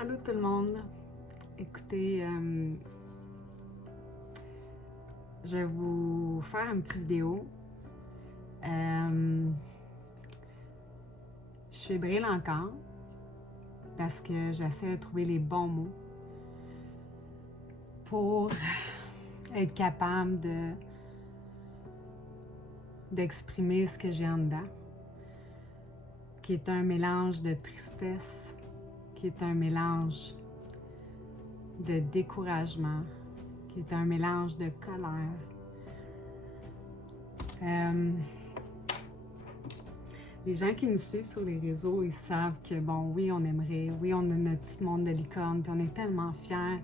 Allô tout le monde. Écoutez, je vais vous faire une petite vidéo. Je suis fébrile encore parce que j'essaie de trouver les bons mots pour être capable d'exprimer ce que j'ai en dedans, qui est un mélange de tristesse, qui est un mélange de découragement, qui est un mélange de colère. Les gens qui nous suivent sur les réseaux, ils savent que, bon, oui, on aimerait, oui, on a notre petit monde de licorne, puis on est tellement fiers.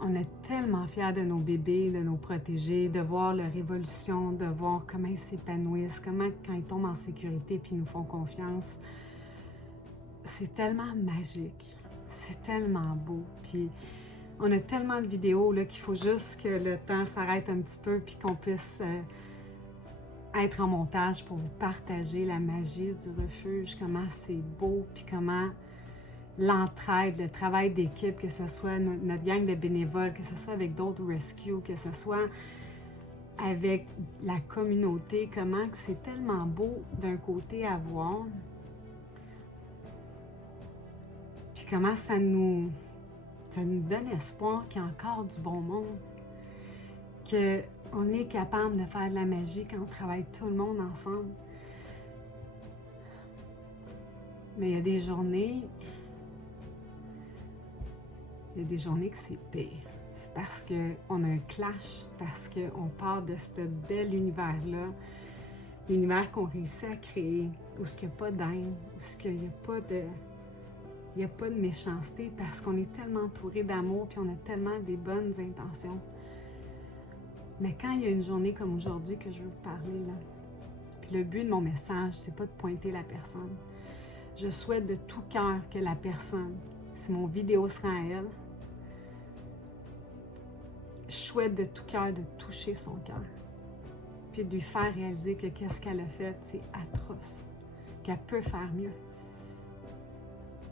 On est tellement fiers de nos bébés, de nos protégés, de voir leur évolution, de voir comment ils s'épanouissent, comment quand ils tombent en sécurité puis ils nous font confiance. C'est tellement magique, c'est tellement beau. Puis on a tellement de vidéos là, qu'il faut juste que le temps s'arrête un petit peu puis qu'on puisse être en montage pour vous partager la magie du refuge, comment c'est beau puis comment l'entraide, le travail d'équipe, que ce soit notre gang de bénévoles, que ce soit avec d'autres rescues, que ce soit avec la communauté, comment que c'est tellement beau d'un côté à voir, puis comment ça nous donne espoir qu'il y a encore du bon monde, qu'on est capable de faire de la magie quand on travaille tout le monde ensemble. Mais il y a des journées que c'est pire. C'est parce qu'on a un clash, parce qu'on part de ce bel univers-là, l'univers qu'on réussit à créer, où il n'y a pas d'haine, où il n'y a pas de méchanceté, parce qu'on est tellement entouré d'amour, puis on a tellement des bonnes intentions. Mais quand il y a une journée comme aujourd'hui que je veux vous parler, là, puis le but de mon message, c'est pas de pointer la personne. Je souhaite de tout cœur que la personne, si mon vidéo sera à elle, je souhaite de tout cœur de toucher son cœur, puis de lui faire réaliser que qu'est-ce qu'elle a fait, c'est atroce, qu'elle peut faire mieux.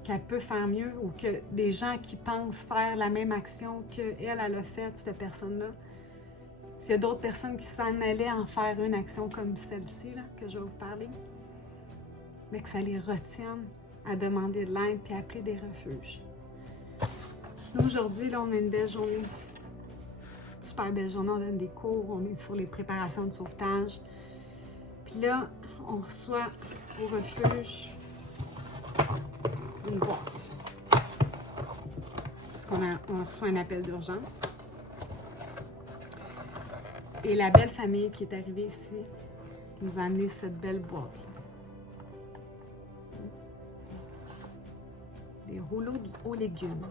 Qu'elle peut faire mieux, ou que des gens qui pensent faire la même action qu'elle a fait, cette personne-là, s'il y a d'autres personnes qui s'en allaient en faire une action comme celle-ci, là, que je vais vous parler, mais que ça les retienne à demander de l'aide puis à appeler des refuges. Nous, aujourd'hui, là, on a une belle journée. Super belle journée, on donne des cours, on est sur les préparations de sauvetage. Puis là, on reçoit au refuge une boîte. Parce qu'on reçoit un appel d'urgence. Et la belle famille qui est arrivée ici nous a amené cette belle boîte-là. Des rouleaux aux légumes.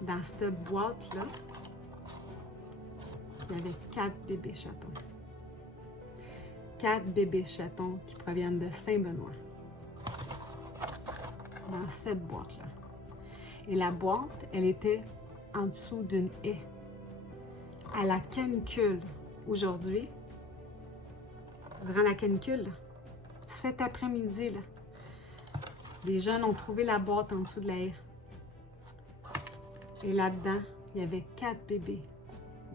Dans cette boîte-là, il y avait 4 bébés chatons. 4 bébés chatons qui proviennent de Saint-Benoît. Dans cette boîte-là. Et la boîte, elle était en dessous d'une haie. À la canicule, aujourd'hui, durant la canicule, cet après-midi, là, les jeunes ont trouvé la boîte en dessous de la haie. Et là-dedans, il y avait 4 bébés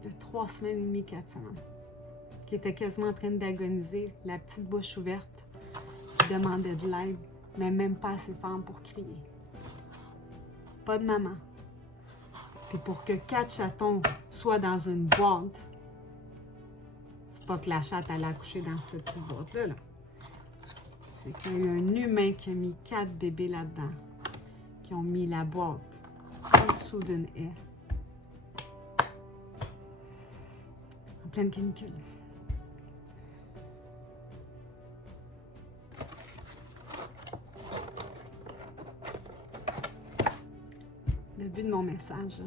de 3 semaines et demie, 4 semaines, qui étaient quasiment en train d'agoniser, la petite bouche ouverte, qui demandaient de l'aide, mais même pas assez fort pour crier. Pas de maman. Puis pour que 4 chatons soient dans une boîte, c'est pas que la chatte allait accoucher dans cette petite boîte-là, là. C'est qu'il y a eu un humain qui a mis 4 bébés là-dedans, qui ont mis la boîte en dessous d'une haie, en pleine canicule. Le but de mon message,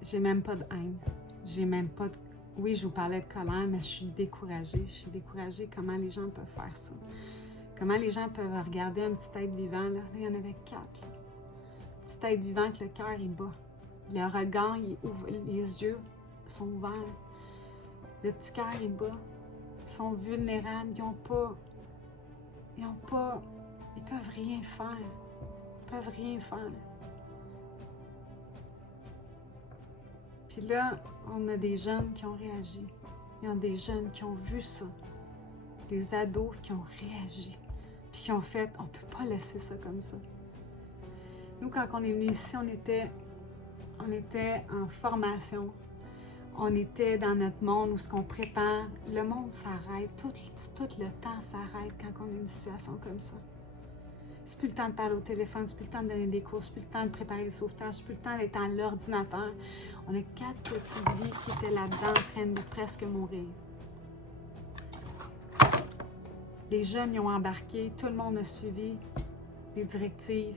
j'ai même pas de haine, j'ai même pas de... Oui, je vous parlais de colère, mais je suis découragée. Je suis découragée comment les gens peuvent faire ça. Comment les gens peuvent regarder un petit être vivant, là. Là, il y en avait 4. Là. Petit être vivant que le cœur est bas. Le regard, les yeux sont ouverts. Le petit cœur est bas. Ils sont vulnérables. Ils ils peuvent rien faire. Ils peuvent rien faire. Puis là, on a des jeunes qui ont réagi. Il y a des jeunes qui ont vu ça. Des ados qui ont réagi. Puis qui ont fait, on ne peut pas laisser ça comme ça. Nous, quand on est venu ici, on était en formation. On était dans notre monde où ce qu'on prépare, le monde s'arrête. Tout le temps s'arrête quand on a une situation comme ça. C'est plus le temps de parler au téléphone, c'est plus le temps de donner des cours, c'est plus le temps de préparer les sauvetages, c'est plus le temps d'être à l'ordinateur. On a 4 petites vies qui étaient là-dedans en train de presque mourir. Les jeunes y ont embarqué, tout le monde a suivi les directives.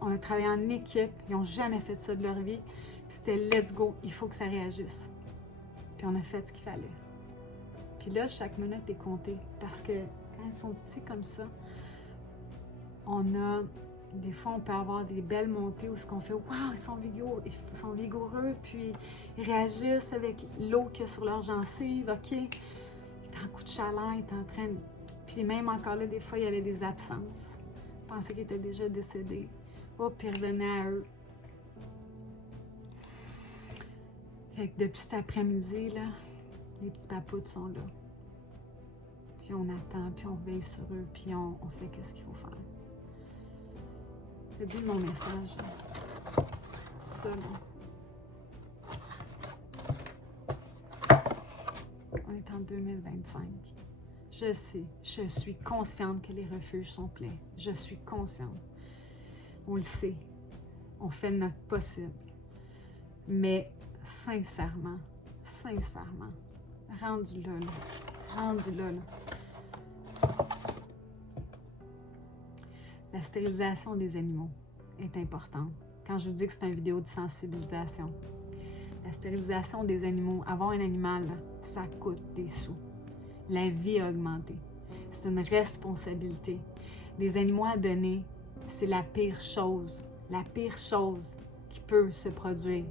On a travaillé en équipe, ils n'ont jamais fait ça de leur vie. C'était let's go, il faut que ça réagisse. Puis on a fait ce qu'il fallait. Puis là, chaque minute est comptée parce que quand ils sont petits comme ça, des fois, on peut avoir des belles montées où ce qu'on fait, waouh, ils sont vigoureux, puis ils réagissent avec l'eau qu'il y a sur leur gencive, ok, il est en coup de chaleur, il est en train de... Puis même encore là, des fois, il y avait des absences. Je pensais qu'ils étaient déjà décédés. Oh, puis ils revenaient à eux. Fait que depuis cet après-midi, là, les petits papoutes sont là. Puis on attend, puis on veille sur eux, puis on fait qu'est-ce qu'il faut faire. C'est d'où mon message. Ça, là. On est en 2025. Je sais, je suis consciente que les refuges sont pleins. Je suis consciente. On le sait. On fait notre possible. Mais sincèrement, rendu là, la stérilisation des animaux est importante. Quand je vous dis que c'est une vidéo de sensibilisation, la stérilisation des animaux, avoir un animal, là, ça coûte des sous. La vie a augmenté. C'est une responsabilité. Des animaux à donner, c'est la pire chose qui peut se produire.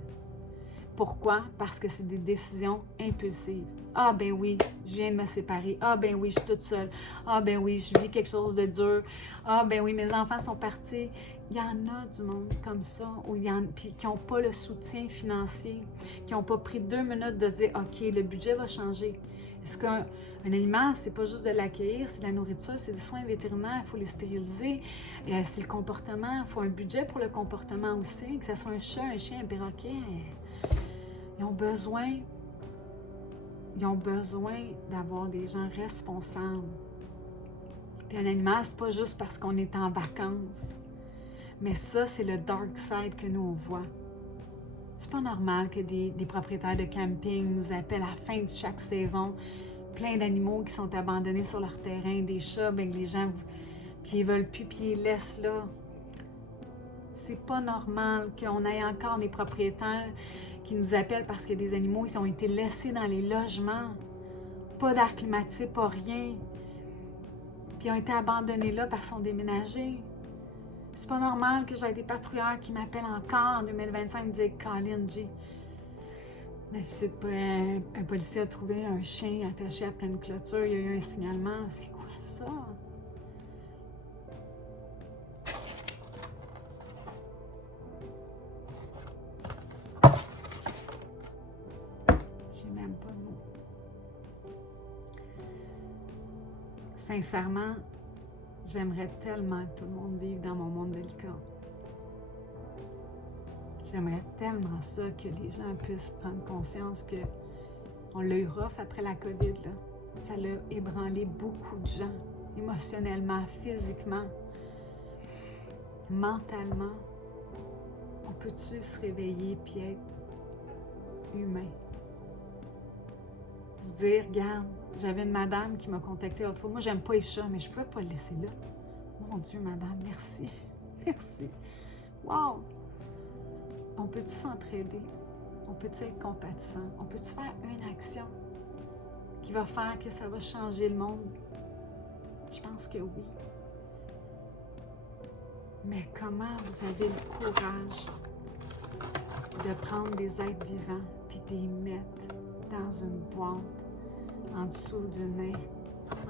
Pourquoi? Parce que c'est des décisions impulsives. Ah ben oui, je viens de me séparer. Ah ben oui, je suis toute seule. Ah ben oui, je vis quelque chose de dur. Ah ben oui, mes enfants sont partis. Il y en a du monde comme ça, puis qui n'ont pas le soutien financier, qui n'ont pas pris 2 minutes de se dire, OK, le budget va changer. Est-ce qu'un animal, c'est pas juste de l'accueillir, c'est de la nourriture, c'est des soins vétérinaires, il faut les stériliser, c'est le comportement, il faut un budget pour le comportement aussi, que ce soit un chat, un chien, un perroquet. Ils ont besoin d'avoir des gens responsables. Puis un animal, c'est pas juste parce qu'on est en vacances. Mais ça, c'est le dark side que nous, on voit. C'est pas normal que des propriétaires de camping nous appellent à la fin de chaque saison, plein d'animaux qui sont abandonnés sur leur terrain, des chats, bien que les gens, puis ils veulent plus, puis ils les laissent là. C'est pas normal qu'on ait encore des propriétaires qui nous appellent parce que des animaux, ils ont été laissés dans les logements. Pas d'air climatisé, pas rien. Puis ils ont été abandonnés là parce qu'ils sont déménagés. C'est pas normal que j'ai des patrouilleurs qui m'appellent encore en 2025 et me disent « Colin, G, un policier a trouvé un chien attaché après une clôture, il y a eu un signalement. » C'est quoi ça? J'ai même pas le mot. Sincèrement, j'aimerais tellement que tout le monde vive dans mon monde de licorne. J'aimerais tellement ça que les gens puissent prendre conscience qu'on l'a eu rough après la COVID, là. Ça l'a ébranlé beaucoup de gens, émotionnellement, physiquement, mentalement. On peut-tu se réveiller et être humain? Se dire, regarde, j'avais une madame qui m'a contactée l'autre fois. Moi, j'aime pas les chats, mais je pouvais pas le laisser là. Mon Dieu, madame, merci. Merci. Wow! On peut-tu s'entraider? On peut-tu être compatissant? On peut-tu faire une action qui va faire que ça va changer le monde? Je pense que oui. Mais comment vous avez le courage de prendre des êtres vivants puis de les mettre dans une boîte en dessous du nez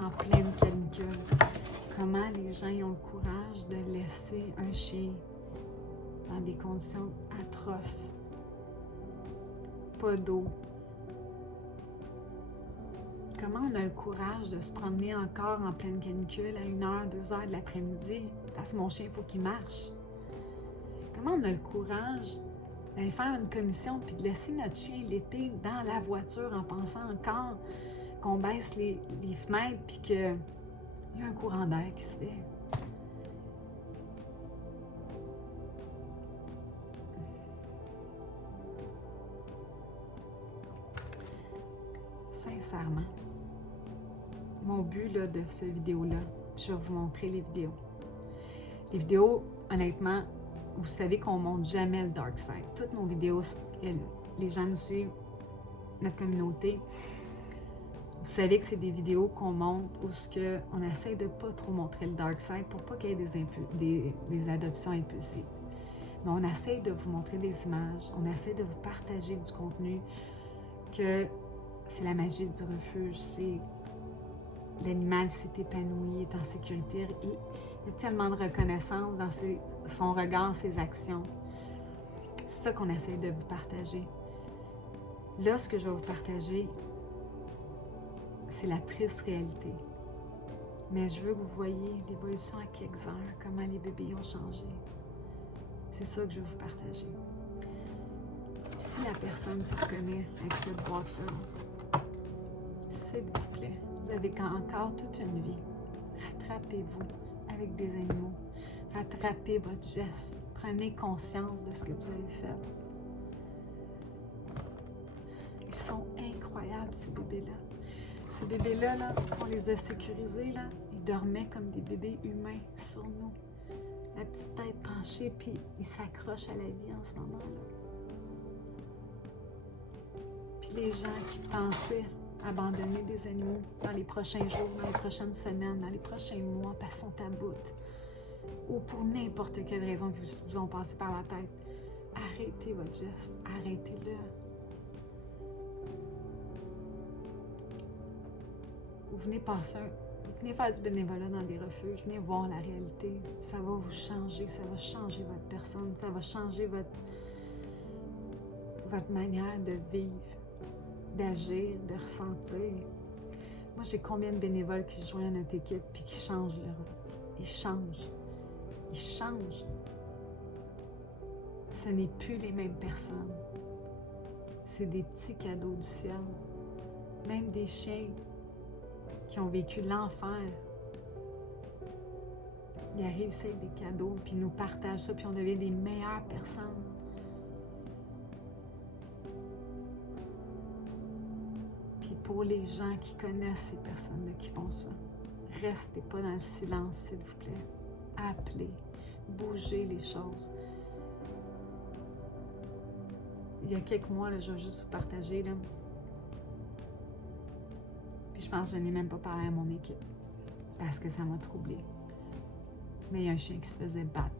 en pleine canicule. Comment les gens ont le courage de laisser un chien dans des conditions atroces. Pas d'eau. Comment on a le courage de se promener encore en pleine canicule à 1h, 2h de l'après-midi parce que mon chien, il faut qu'il marche? Comment on a le courage d'aller faire une commission puis de laisser notre chien l'été dans la voiture en pensant encore qu'on baisse les fenêtres puis qu'il y a un courant d'air qui se fait? Sincèrement, mon but là, de cette vidéo-là, je vais vous montrer les vidéos. Les vidéos, honnêtement, vous savez qu'on ne montre jamais le dark side. Toutes nos vidéos, les gens nous suivent, notre communauté, vous savez que c'est des vidéos qu'on montre où on essaie de ne pas trop montrer le dark side pour pas qu'il y ait des adoptions impulsives. Mais on essaie de vous montrer des images, on essaie de vous partager du contenu, que c'est la magie du refuge, c'est l'animal s'est épanoui, est en sécurité. Il y a tellement de reconnaissance dans son regard, ses actions. C'est ça qu'on essaie de vous partager. Là, ce que je vais vous partager, c'est la triste réalité. Mais je veux que vous voyez l'évolution à quelques heures, comment les bébés ont changé. C'est ça que je veux vous partager. Puis si la personne se reconnaît avec cette boîte-là, s'il vous plaît, vous avez encore toute une vie. Rattrapez-vous avec des animaux. Rattrapez votre geste. Prenez conscience de ce que vous avez fait. Ils sont incroyables, ces bébés-là. Ces bébés-là, là, on les a sécurisés, là, ils dormaient comme des bébés humains sur nous. La petite tête penchée, puis ils s'accrochent à la vie en ce moment-là. Puis les gens qui pensaient abandonner des animaux dans les prochains jours, dans les prochaines semaines, dans les prochains mois, parce qu'ils sont à bout, ou pour n'importe quelle raison qui vous ont passé par la tête, arrêtez votre geste, arrêtez-le. Vous venez faire du bénévolat dans des refuges, venez voir la réalité. Ça va vous changer, ça va changer votre personne, ça va changer votre manière de vivre, d'agir, de ressentir. Moi, j'ai combien de bénévoles qui se joignent à notre équipe puis qui changent leur vie. Ils changent. Ils changent. Ce n'est plus les mêmes personnes. C'est des petits cadeaux du ciel. Même des chiens qui ont vécu l'enfer. Ils arrivent ici avec des cadeaux, puis ils nous partagent ça, puis on devient des meilleures personnes. Puis pour les gens qui connaissent ces personnes-là qui font ça, restez pas dans le silence, s'il vous plaît. Appelez, bougez les choses. Il y a quelques mois, là, je vais juste vous partager, là. Puis je pense que je n'ai même pas parlé à mon équipe parce que ça m'a troublée. Mais il y a un chien qui se faisait battre.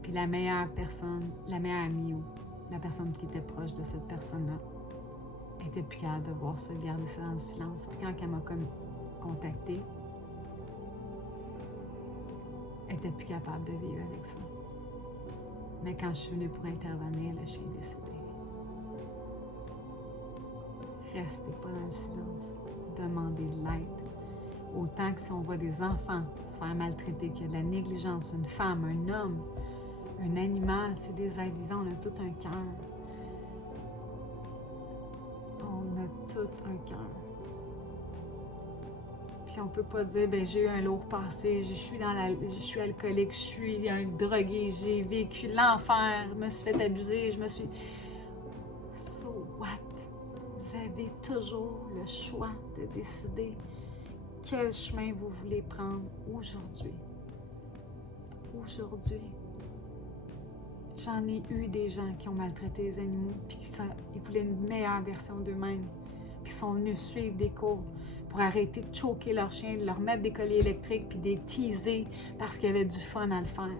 Puis la meilleure personne, la meilleure amie ou la personne qui était proche de cette personne-là était plus capable de voir ça, de garder ça dans le silence. Puis quand elle m'a contactée, elle était plus capable de vivre avec ça. Mais quand je suis venue pour intervenir, le chien est décédé. Restez pas dans le silence. Demandez de l'aide. Autant que si on voit des enfants se faire maltraiter, qu'il y a de la négligence, une femme, un homme, un animal, c'est des êtres vivants, on a tout un cœur. On a tout un cœur. Puis on peut pas dire, ben j'ai eu un lourd passé, je suis alcoolique, je suis un drogué, j'ai vécu l'enfer, je me suis fait abuser, So what? Vous avez toujours le choix de décider quel chemin vous voulez prendre aujourd'hui. Aujourd'hui. J'en ai eu des gens qui ont maltraité les animaux, puis ils voulaient une meilleure version d'eux-mêmes, puis ils sont venus suivre des cours pour arrêter de choquer leurs chiens, de leur mettre des colliers électriques, puis de les teaser parce qu'il y avait du fun à le faire.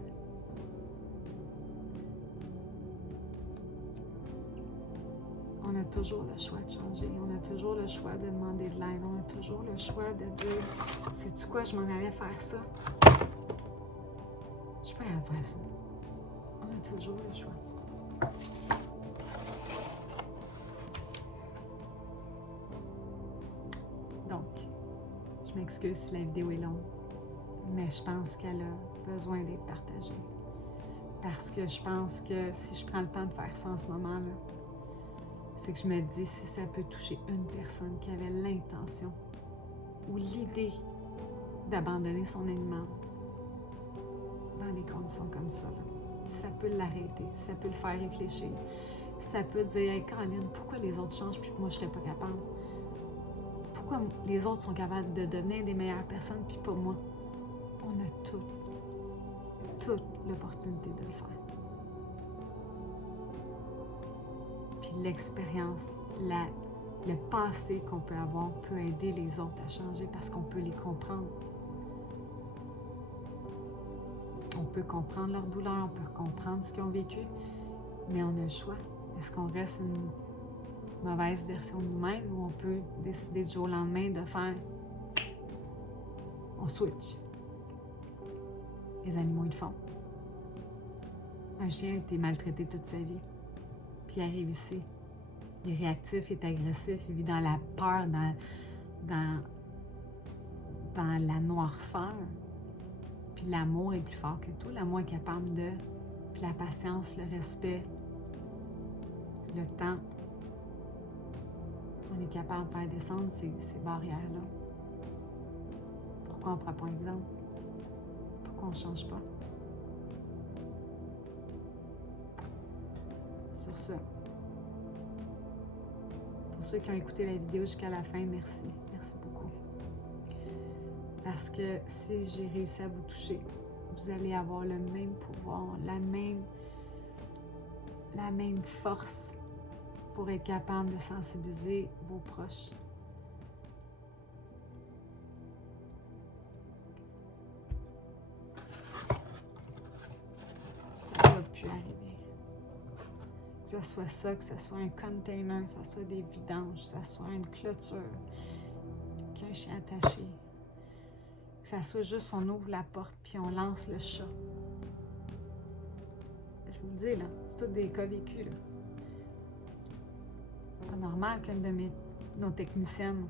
On a toujours le choix de changer. On a toujours le choix de demander de l'aide. On a toujours le choix de dire, sais-tu quoi, je m'en allais faire ça. Je peux aller faire ça. On a toujours le choix. Donc, je m'excuse si la vidéo est longue, mais je pense qu'elle a besoin d'être partagée. Parce que je pense que si je prends le temps de faire ça en ce moment-là, c'est que je me dis si ça peut toucher une personne qui avait l'intention ou l'idée d'abandonner son animal dans des conditions comme ça, là, ça peut l'arrêter, ça peut le faire réfléchir, ça peut dire « Hey, Caroline, pourquoi les autres changent puis moi je serais pas capable? Pourquoi les autres sont capables de devenir des meilleures personnes puis pas moi? » On a toute l'opportunité de le faire. Puis l'expérience, le passé qu'on peut avoir peut aider les autres à changer parce qu'on peut les comprendre. On peut comprendre leur douleur, on peut comprendre ce qu'ils ont vécu, mais on a le choix. Est-ce qu'on reste une mauvaise version de nous-mêmes ou on peut décider du jour au lendemain de faire on switch. Les animaux, ils le font. Un chien a été maltraité toute sa vie. Puis il arrive ici. Il est réactif, il est agressif, il vit dans la peur, dans la noirceur. Puis l'amour est plus fort que tout. L'amour est capable de... Puis la patience, le respect, le temps. On est capable de faire descendre ces barrières-là. Pourquoi on ne prend pas un exemple? Pourquoi on ne change pas? Sur ça, pour ceux qui ont écouté la vidéo jusqu'à la fin, merci. Merci beaucoup. Parce que si j'ai réussi à vous toucher, vous allez avoir le même pouvoir, la même force pour être capable de sensibiliser vos proches. Ça ne va plus arriver. Que ce soit ça, que ce soit un container, que ce soit des vidanges, que ce soit une clôture, qu'un chien attaché, que ce soit juste on ouvre la porte puis on lance le chat. Je vous le dis là, c'est tout des cas vécus là. Pas normal qu'une de nos techniciennes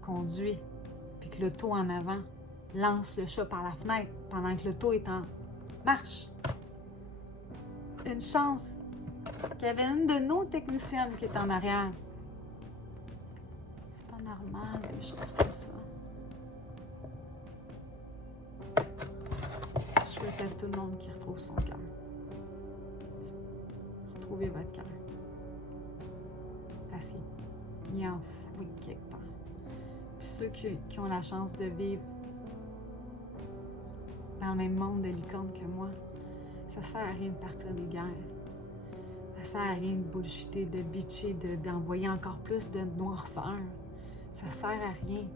conduit puis que l'auto en avant lance le chat par la fenêtre pendant que l'auto est en marche. Une chance qu'il y avait une de nos techniciennes qui est en arrière. C'est pas normal, des choses comme ça. Je souhaite à tout le monde qui retrouve son cœur. Retrouvez votre cœur. Assis. Il est enfoui quelque part. Puis ceux qui ont la chance de vivre dans le même monde de licorne que moi, ça sert à rien de partir des guerres. Ça sert à rien de bullshiter, de bitcher, d'envoyer encore plus de noirceur. Ça sert à rien.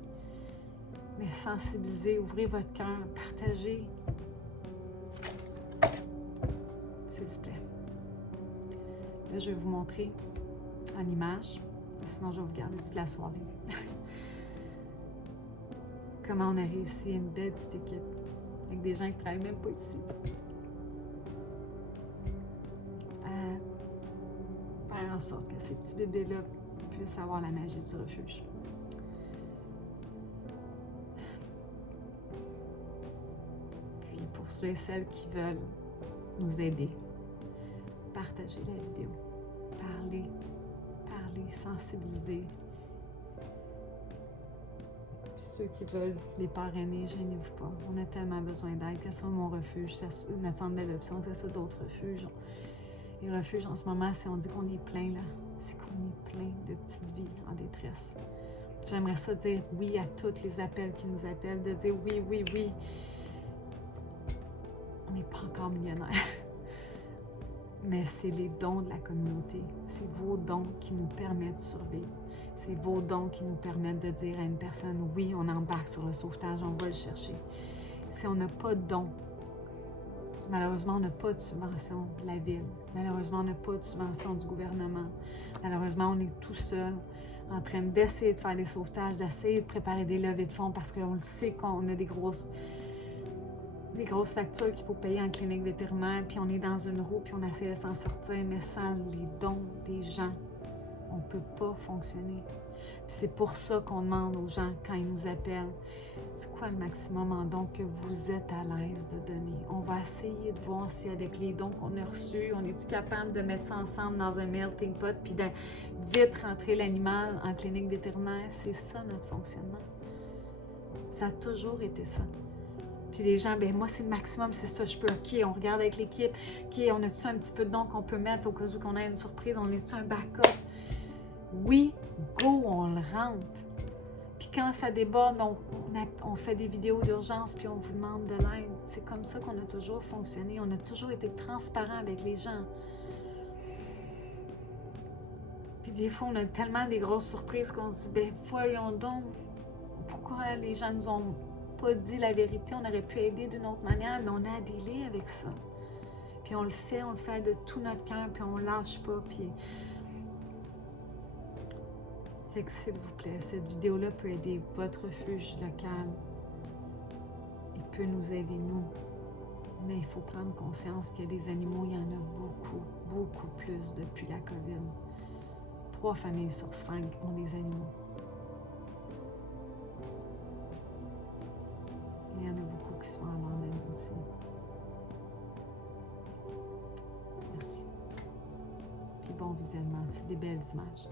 Mais sensibiliser, ouvrez votre cœur, partagez. S'il vous plaît. Là, je vais vous montrer en image. Sinon, je vais vous garder toute la soirée. Comment on a réussi une belle petite équipe. Avec des gens qui ne travaillent même pas ici. Faire en sorte que ces petits bébés-là puissent avoir la magie du refuge. Puis pour ceux et celles qui veulent nous aider, partagez la vidéo. Parlez, sensibilisez. Puis ceux qui veulent les parrainer, gênez-vous pas. On a tellement besoin d'aide, que ce soit mon refuge, notre centre d'adoption, que ce soit d'autres refuges. Les refuges, en ce moment, si on dit qu'on est plein, là, c'est qu'on est plein de petites vies en détresse. J'aimerais ça dire oui à tous les appels qui nous appellent, de dire oui. On n'est pas encore millionnaires. Mais c'est les dons de la communauté. C'est vos dons qui nous permettent de survivre. C'est vos dons qui nous permettent de dire à une personne, oui, on embarque sur le sauvetage, on va le chercher. Si on n'a pas de dons, Malheureusement, on n'a pas de subvention de la ville. Malheureusement, on n'a pas de subvention du gouvernement. Malheureusement, on est tout seul en train d'essayer de faire des sauvetages, d'essayer de préparer des levées de fonds parce qu'on le sait qu'on a des grosses factures qu'il faut payer en clinique vétérinaire, puis on est dans une roue, puis on essaie de s'en sortir, mais sans les dons des gens, on ne peut pas fonctionner. C'est pour ça qu'on demande aux gens, quand ils nous appellent, c'est quoi le maximum en dons que vous êtes à l'aise de donner? On va essayer de voir si avec les dons qu'on a reçus, on est-tu capable de mettre ça ensemble dans un melting pot, puis de vite rentrer l'animal en clinique vétérinaire. C'est ça notre fonctionnement. Ça a toujours été ça. Puis les gens, ben moi c'est le maximum, c'est ça, je peux, ok, on regarde avec l'équipe, ok, on a-tu un petit peu de dons qu'on peut mettre au cas où qu'on ait une surprise, on a-tu un backup? Oui, go, on le rentre. Puis quand ça déborde, on fait des vidéos d'urgence, puis on vous demande de l'aide. C'est comme ça qu'on a toujours fonctionné. On a toujours été transparent avec les gens. Puis des fois, on a tellement des grosses surprises qu'on se dit, ben voyons donc, pourquoi les gens nous ont pas dit la vérité? On aurait pu aider d'une autre manière, mais on a à dealer avec ça. Puis on le fait de tout notre cœur, puis on lâche pas, puis... Fait que s'il vous plaît, cette vidéo-là peut aider votre refuge local. Il peut nous aider, nous. Mais il faut prendre conscience que les animaux, il y en a beaucoup, beaucoup plus depuis la COVID. 3 familles sur 5 ont des animaux. Il y en a beaucoup qui sont abandonnés aussi. Merci. Puis bon visionnement, c'est des belles images.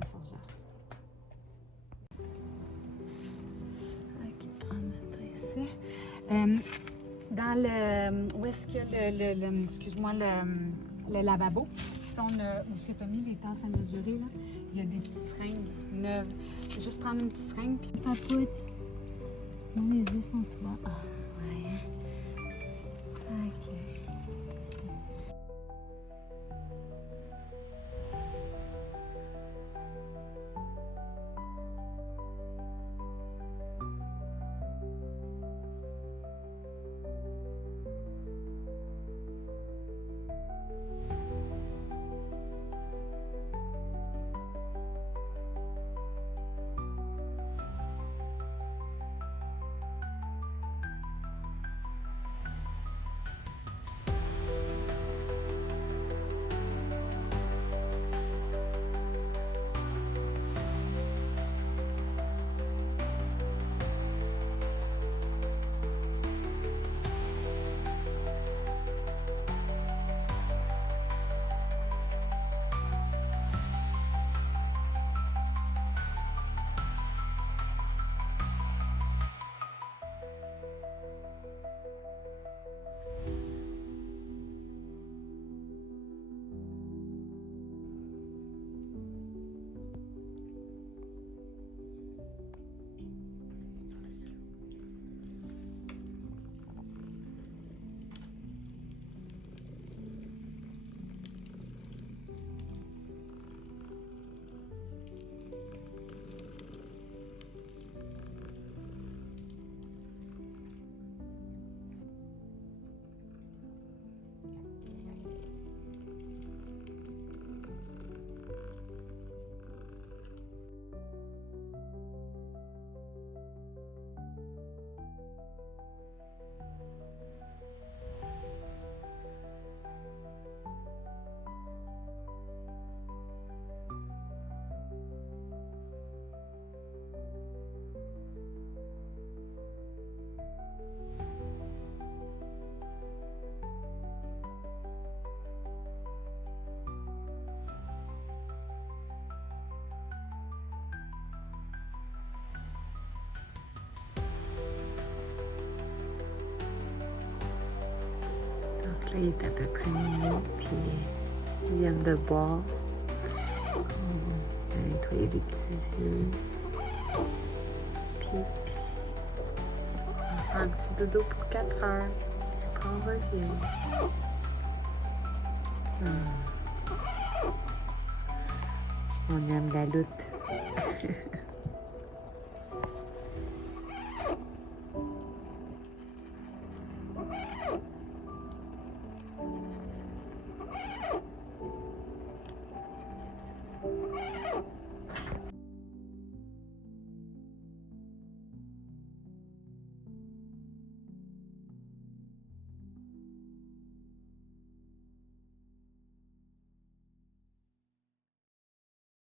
On s'en jase. Ok, on a tout ici. Dans le... Où est-ce qu'il y a excuse-moi, le lavabo? Où est-ce que tu as mis les tasses à mesurer, là? Il y a des petites seringues neuves. Je vais juste prendre une petite seringue, puis papoute. Moi, les yeux sont ouverts. Ah, ouais. Ok. Là, il est à peu près minuit, puis ils viennent de boire. On va nettoyer les petits yeux. Puis, on va faire un petit dodo pour 4 heures. Puis après, on revient. On aime la lutte.